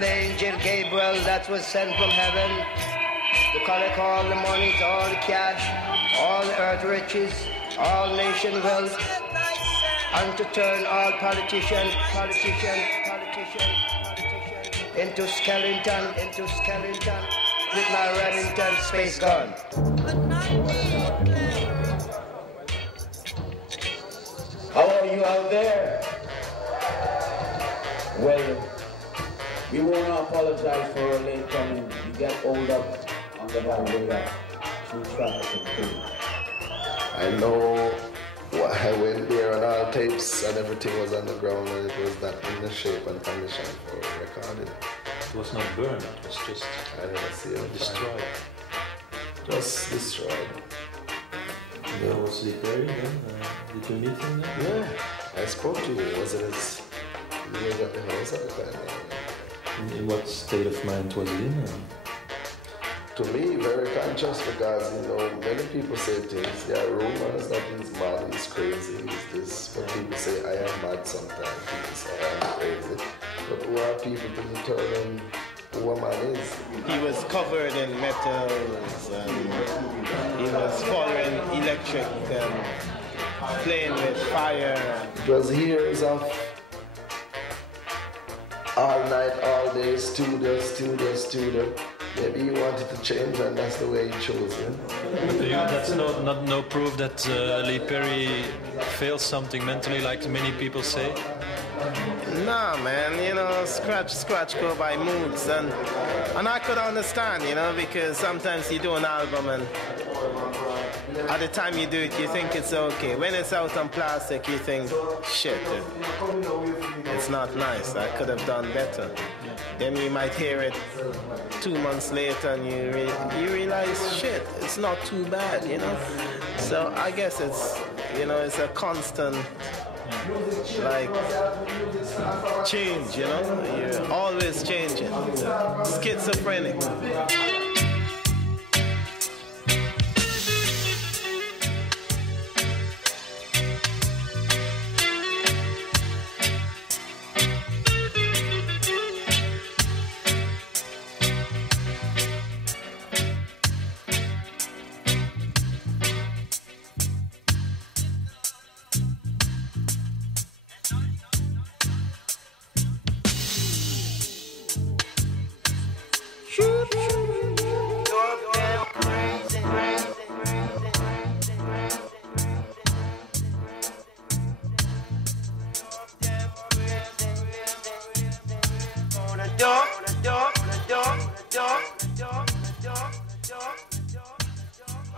the angel Gabriel that was sent from heaven to collect all the money, all the cash, all the earth riches, all nation wealth, and to turn all politicians into skeleton, with my Remington space gun. How are you out there? Well, we want to apologize for our late coming. We got hold up on the highway through traffic and things. I know I went there and all tapes and everything was on the ground and it was not in the shape and condition for recording. It was not burned, it was just destroyed. Just destroyed. There was Lee Perry then? Did you meet him then? Yeah, I spoke to him. He was at the house at the time. In what state of mind was he in? To me, very conscious because, you know, many people say things. There are rumors that he's mad, he's crazy, he's this. But people say, I am mad sometimes. People say, I am crazy. But who are people to determine who a man is? He was covered in metals, and he was following electric and playing with fire. It was years of all night, all day, studio. Maybe he wanted to change and that's the way he chose it. That's no proof that Lee Perry failed something mentally like many people say? Nah, man, you know, scratch go by moods, and I could understand, you know, because sometimes you do an album and at the time you do it, you think it's okay. When it's out on plastic, you think, shit, it's not nice. I could have done better. Then you might hear it 2 months later and you realize, shit, it's not too bad, you know. So I guess it's, you know, it's a constant, like, change, you know. You're always changing. Schizophrenic.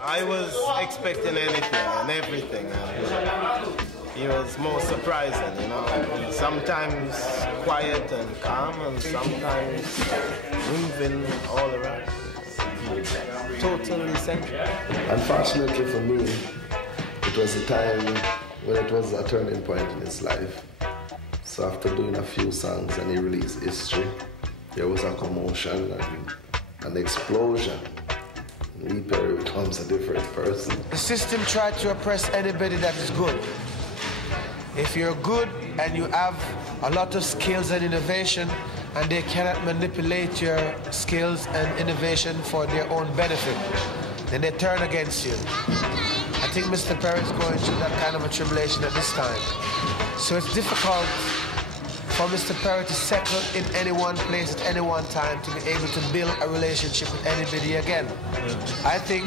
I was expecting anything and everything, and it was more surprising, you know. Sometimes quiet and calm, and sometimes moving all around. Totally eccentric. Unfortunately for me, it was a time when it was a turning point in his life. So after doing a few songs and he released History, there was a commotion and an explosion. Lee Perry becomes a different person. The system tried to oppress anybody that is good. If you're good and you have a lot of skills and innovation, and they cannot manipulate your skills and innovation for their own benefit, then they turn against you. I think Mr. Perry is going through that kind of a tribulation at this time. So it's difficult for Mr. Perry to settle in any one place at any one time to be able to build a relationship with anybody again. I think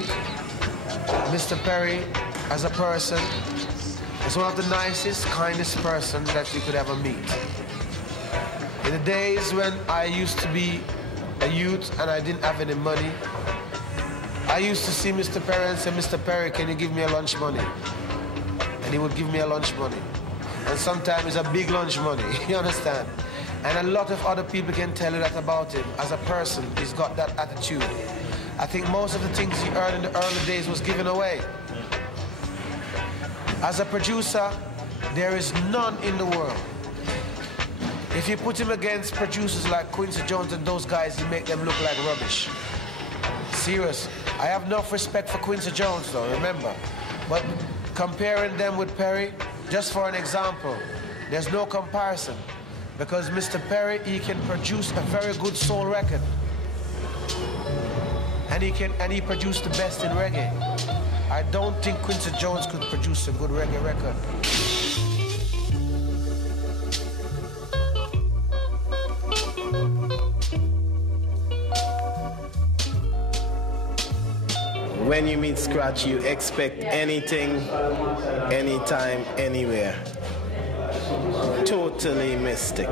Mr. Perry, as a person, is one of the nicest, kindest person that you could ever meet. In the days when I used to be a youth and I didn't have any money, I used to see Mr. Perry and say, Mr. Perry, can you give me a lunch money? And he would give me a lunch money. And sometimes it's a big lunch money, you understand? And a lot of other people can tell you that about him. As a person, he's got that attitude. I think most of the things he earned in the early days was given away. As a producer, there is none in the world. If you put him against producers like Quincy Jones and those guys, you make them look like rubbish. Serious. I have enough respect for Quincy Jones, though, remember. But comparing them with Perry, just for an example, there's no comparison. Because Mr. Perry, he can produce a very good soul record. And he produced the best in reggae. I don't think Quincy Jones could produce a good reggae record. When you meet Scratch, you expect anything, anytime, anywhere. Totally mystic.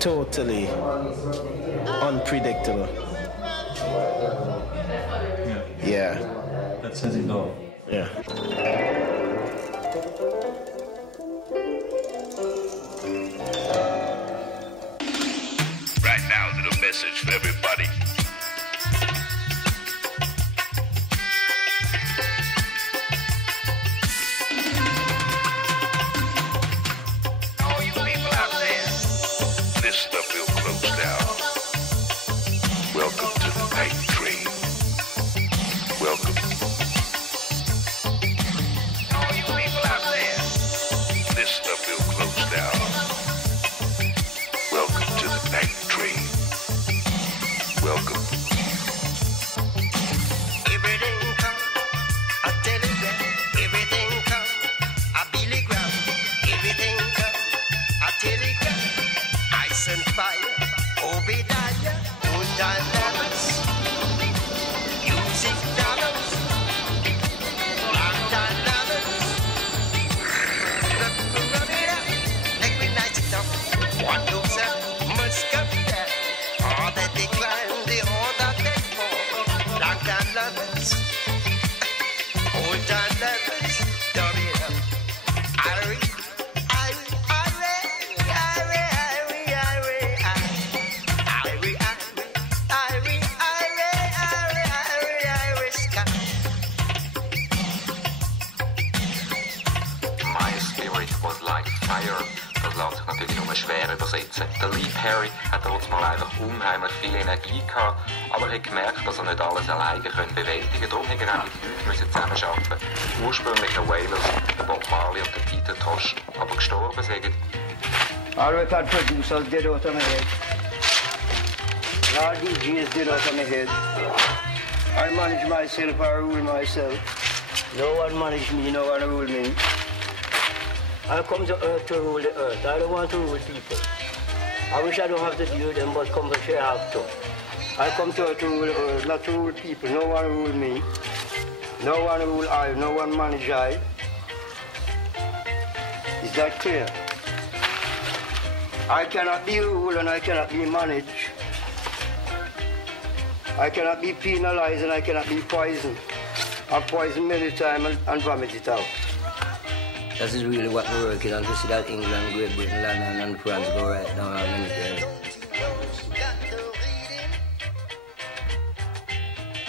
Totally unpredictable. Yeah. That says it all. Yeah. Right now, little message for everybody. All you people out there, this stuff will close down. Welcome to the night train. Welcome. All you people out there, this stuff will close down. Welcome to the night train. Welcome. Everything come, a telegram. Everything come, a billygram. Everything come, a telegram. Ice and fire, Obadiah, old dynamics. Music dollars, black dynamics. Rub it up, like we nice it up. One knows that must come back. All that they climb, the all that they fall. Black dynamics, old dynamics. Dub it up. My spirit was like fire. Das lässt sich natürlich nur schwer übersetzen. Der Lee Perry hat trotzdem einfach unheimlich viel Energie gehabt, aber er hat gemerkt, dass er nicht alles alleine bewältigen konnte. Darum mussten auch die Leute zusammenarbeiten. Die ursprünglichen Wailers, der Bob Marley und der Peter Tosh, aber gestorben sind. All record producers did out of my head. All DJs did out of my head. I manage myself, I rule myself. No one manage me, no one rule me. I come to earth to rule the earth. I don't want to rule people. I wish I don't have to deal with them, but compulsory I have to. I come to earth to rule the earth, not to rule people. No one rule me. No one rule I, no one manage I. Is that clear? I cannot be ruled and I cannot be managed. I cannot be penalized and I cannot be poisoned. I've poisoned many times and vomit it out. That is really what we're working on, to see that England, Great Britain, London and France go right now and anything.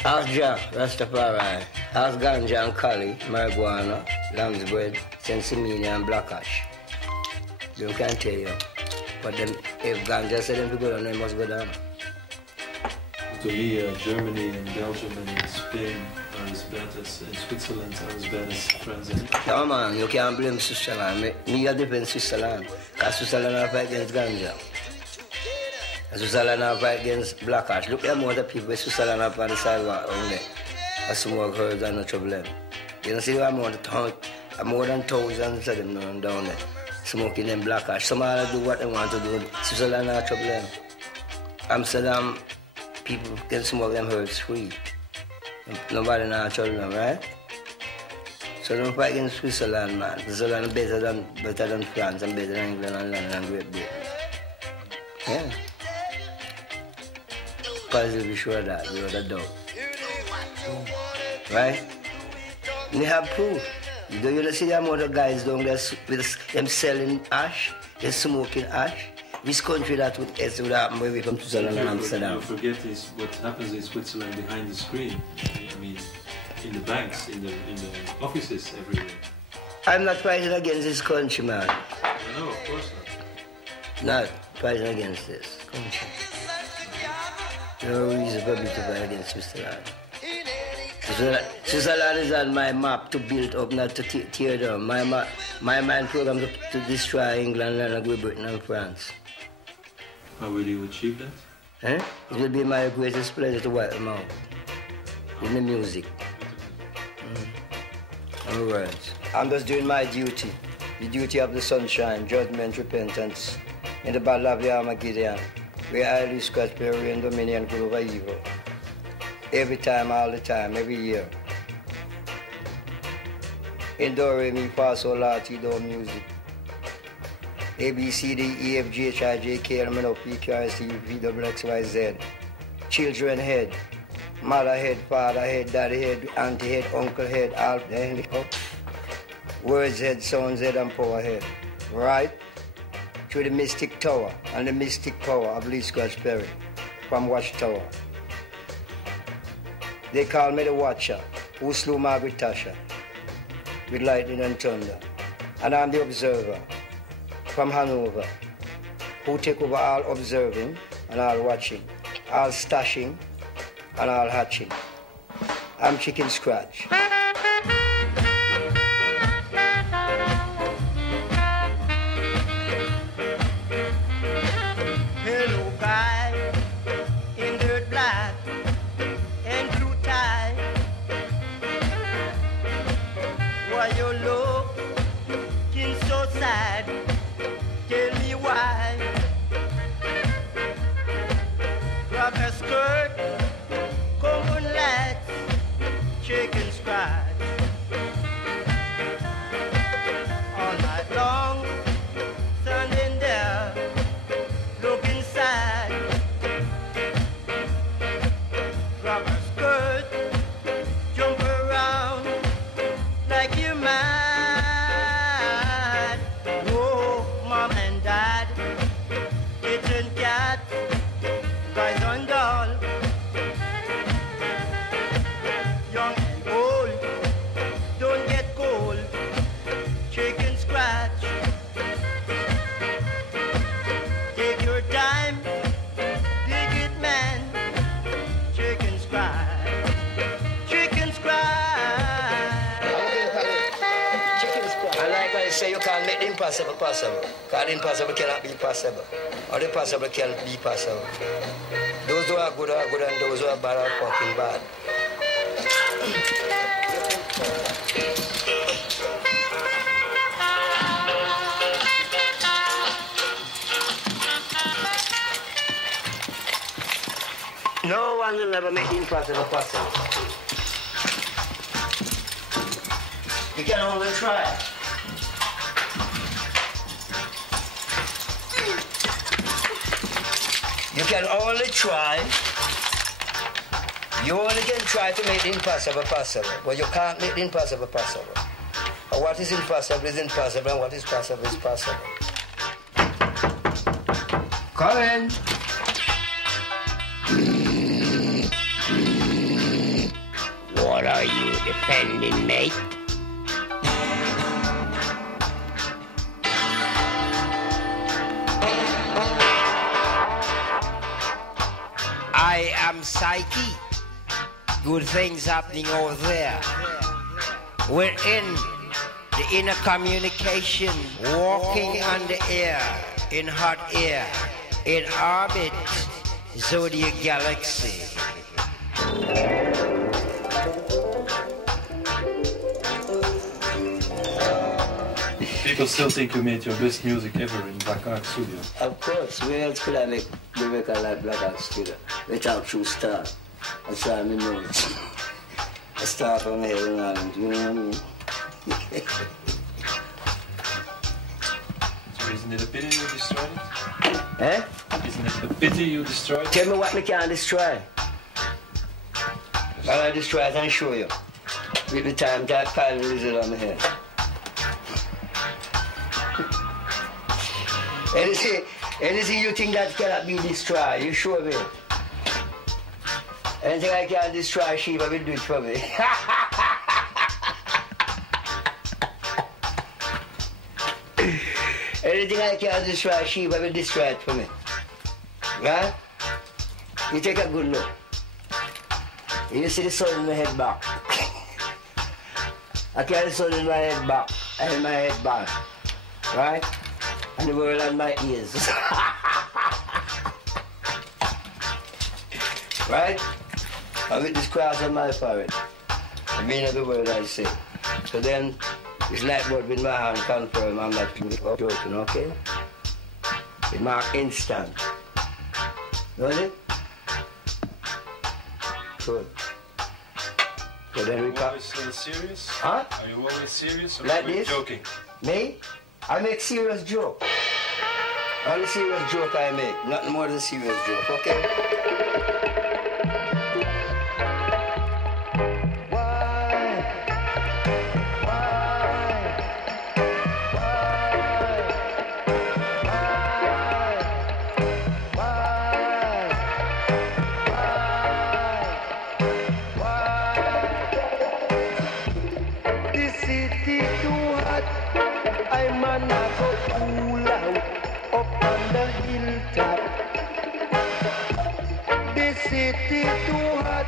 Ask Jack, Rastafari, ask Ganja and Cali, marijuana, lamb's bread, sensimania and black ash. They can't tell you. But then, if Ganja said them to go down, they must go down. To me, Germany and Belgium and Spain are as bad as, in Switzerland are as bad as France. No man, you can't blame Switzerland. Me I defend Switzerland. Because Switzerland are fight against Ganja. And Switzerland are fight against black ash. Look at the amount of people in Switzerland up on the sidewalk around there. I smoke herbs and no trouble. You don't see the amount of more than thousands of them down there. Smoking them black ash. Some of them do what they want to do. Switzerland not trouble. Amsterdam, people can smoke them herbs free. Nobody not trouble them, right? So don't fight against Switzerland, man. Switzerland better than France and better than England and London and Great Britain. Yeah. Positively sure of that, without a doubt. Right? And they have proof. Do you see the amount of guys down there with them selling ash, they're smoking ash? This country that would happen when we come to Switzerland and Amsterdam. You forget is what happens in Switzerland behind the screen. I mean, in the banks, in the offices, everywhere. I'm not fighting against this country, man. No, of course not. Not fighting against this country. No reason for me to fight against Switzerland. Switzerland is on my map to build up, not to tear down. My mind program to destroy England and Great Britain and France. How will you achieve that? Eh? It will be my greatest pleasure to wipe them out. In the music. All right. I'm just doing my duty. The duty of the sunshine, judgment, repentance. In the battle of the Armageddon, where I lose Scotch Perry and dominion good over evil. Every time, all the time, every year. In do, re, mi, fa, sol, la, ti, do, music. A, B, C, D, E, F, G, H, I, J, K, L, M, N, O, P, Q, R, S, T, U, V, W, X, Y, Z. Children head. Mother head, father head, daddy head, auntie head, uncle head, all head. Words head, sounds head, and power head. Right? To the mystic tower and the mystic power of Lee Scotch Perry from Watchtower. They call me the Watcher, who slew Margaret Thatcher with lightning and thunder. And I'm the Observer from Hanover, who take over all observing and all watching, all stashing and all hatching. I'm Chicken Scratch. Hello, guy in dirt black and blue tie. Why you looking so sad? Tell me why. Grab a skirt, come on, let's chicken scratch. All night long, standing there, looking sad. Grab a skirt, jump around like you're mad. Whoa, mom and dad, kids and cats, guys and doll, young and old, don't get cold, chicken scratch. Take your time, dig it, man, chicken scratch, chicken scratch. And like I say, you can't make the impossible possible. Because the impossible cannot be possible. Or the possible can't be possible. Those who are good, and those who are bad are fucking bad. No one will ever make the impossible possible. You can only try. You can only try. You only can try to make the impossible possible, but you can't make the impossible possible. Or what is impossible, and what is possible is possible. Come in. What are you defending, mate? I am Psyche. Good things happening over there. We're in the inner communication, walking on the air, in hot air, in orbit, zodiac galaxy. People still think you made your best music ever in Black Ark Studio. Of course, where else could I make the record like Black Ark Studio? Without true star. That's why I'm in notes. I start from here and on, you know what I mean? So isn't it a pity you destroyed it? Eh? Isn't it a pity you destroyed it? Tell me what me can destroy. I'll destroy it and show you. With the time that final lizard on the head. Anything you think that cannot be destroyed, you show me. Anything I can destroy, Shiva will do it for me. Anything I can destroy, Shiva will destroy it for me. You take a good look. You see the sun in my head back. I carry the sun in my head back, and in my head back, right? And the world on my ears. Right? I with this cross on my forehead. I mean every word I say. So then, it's like what with my hand confirm I'm not joking, okay? It mark instant. Know it? Good. So then we always serious? Huh? Are you always serious or Like are you this? joking? Me? I make serious joke. Only serious joke I make. Nothing more than serious joke, okay? City too hot,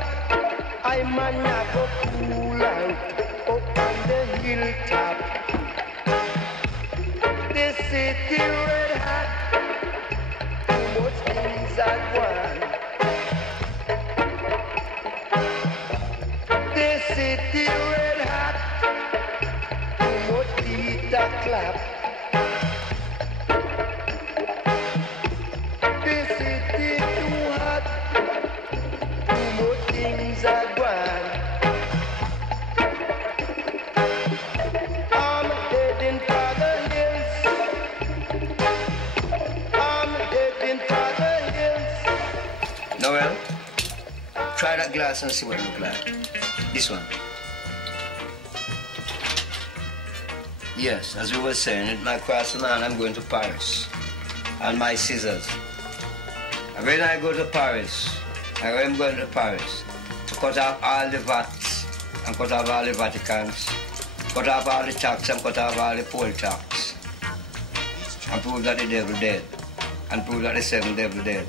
I man a go cool out up on the hilltop. The city red hot, too much things at once. The city red hot, too much beat a clap. The city too hot, things are gone. I'm heading for the hills. I'm heading for the hills. Noel, try that glass and see what it looks like. This one. Yes, as we were saying, it might cross the line, I'm going to Paris. And my scissors. And when I go to Paris, I am going to Paris to cut off all the VATs and cut off all the Vaticans, cut off all the tax and cut off all the poll tax, and prove that the devil dead, and prove that the seventh devil dead.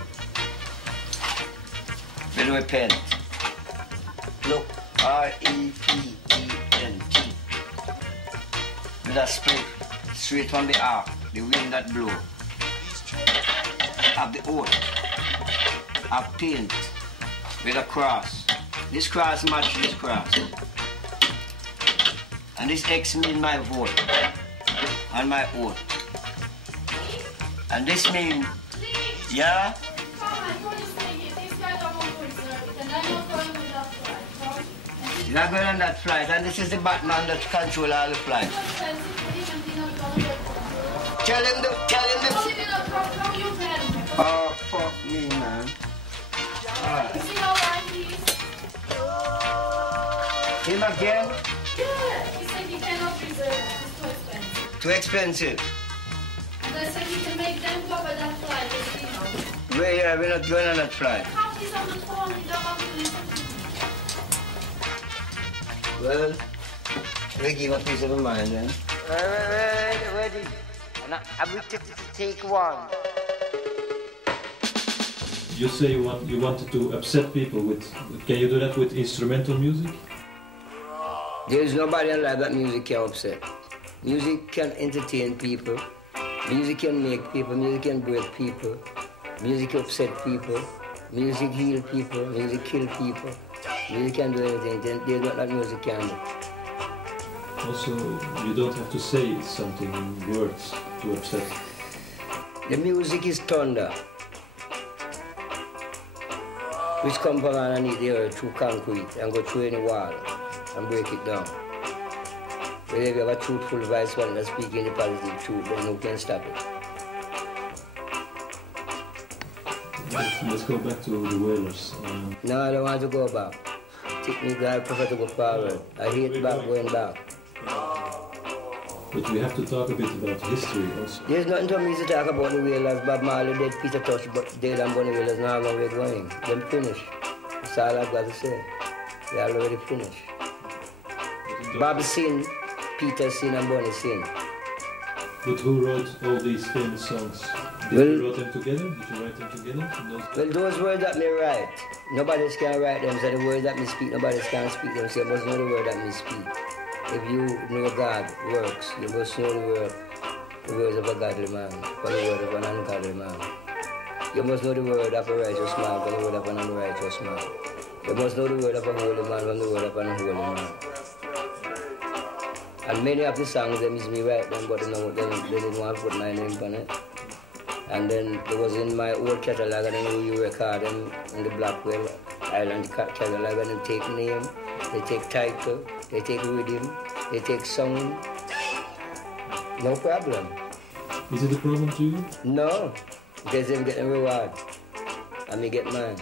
Will repent. Look, R-E-P-E-N-T. With a split straight from the ark, the wind that blow. Of the oath, of paint, with a cross. This cross matches this cross. And this X means my vote and my oath. And this means, yeah? You're not going on that flight, and this is the Batman that controls all the flight. Tell him the... Oh, fuck me, man. Him again? Yeah, he said he cannot reserve it. It's too expensive. Too expensive? And I said he can make them cover that flight, you know. We're not going on that flight. How he's on the phone, he don't want to listen to me. Well, we give a piece of a mind then. Ready. And I will take one. You say you wanted to upset people with... Can you do that with instrumental music? There is nobody alive that music can upset. Music can entertain people. Music can make people. Music can break people. Music upset people. Music heal people. Music kill people. Music can do anything. There's not that music can do. Also, you don't have to say something in words to upset. The music is thunder, which come from underneath the earth through concrete and go through any wall and break it down. But if you have a truthful voice one that's speaking the positive truth, then who can stop it? Let's go back to the Wailers. No, I don't want to go back. Take me, I prefer to go forward. I hate going back. But we have to talk a bit about history also. There's nothing to me to talk about the Wailers. Bob Marley dead, Peter Tosh dead, and Bunny Wailers now know where we're going. Them finished. That's all I've got to say. They're already finished. Bob sin, Peter sin, and Bunny sin. But who wrote all these famous songs? Did you write them together? Did you write them together? Well, those words that me write, nobody else can write them. So the words that me speak, nobody else can speak them. So I must know the word that me speak. if you know God works, you must know the words of a godly man, for the word of an ungodly man. You must know the word of a righteous man, for the word of an unrighteous man. You must know the word of a holy man, from the word of an unholy man. And many of the songs, them is me write them, but they didn't want to put my name on it. And then it was in my old catalog, and then you record them in the Blackwell Island catalog, and they take name, they take title, they take rhythm, they take sound. No problem. Is it a problem to you? No, because they get a reward, and me get mine.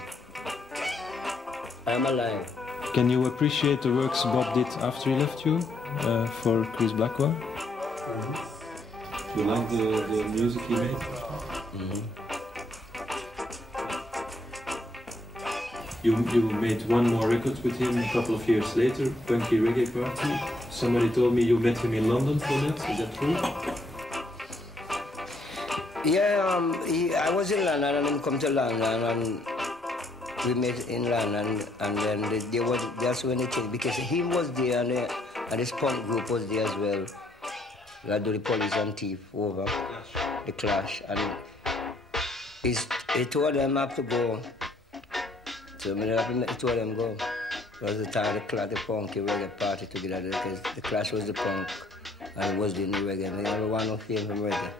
I'm alive. Can you appreciate the works Bob did after he left you for Chris Blackwell? You like the music he made? You made one more record with him a couple of years later, Punky Reggae Party. Somebody told me you met him in London for that, is that true? Yeah, I was in London and then come to London and we met in London and then that's when it changed because he was there and his punk group was there as well. Like do the Police and Thief over the Clash and he told them I have to go. So he told them go. It was the time the punky reggae party together because the Clash was the punk and he was doing the reggae. They never want no fame from reggae.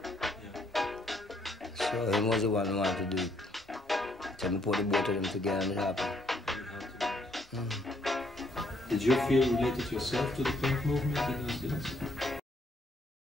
So he was the one who wanted to do it. So we put the both of them together and it happened. Did you feel related yourself to the punk movement in those days?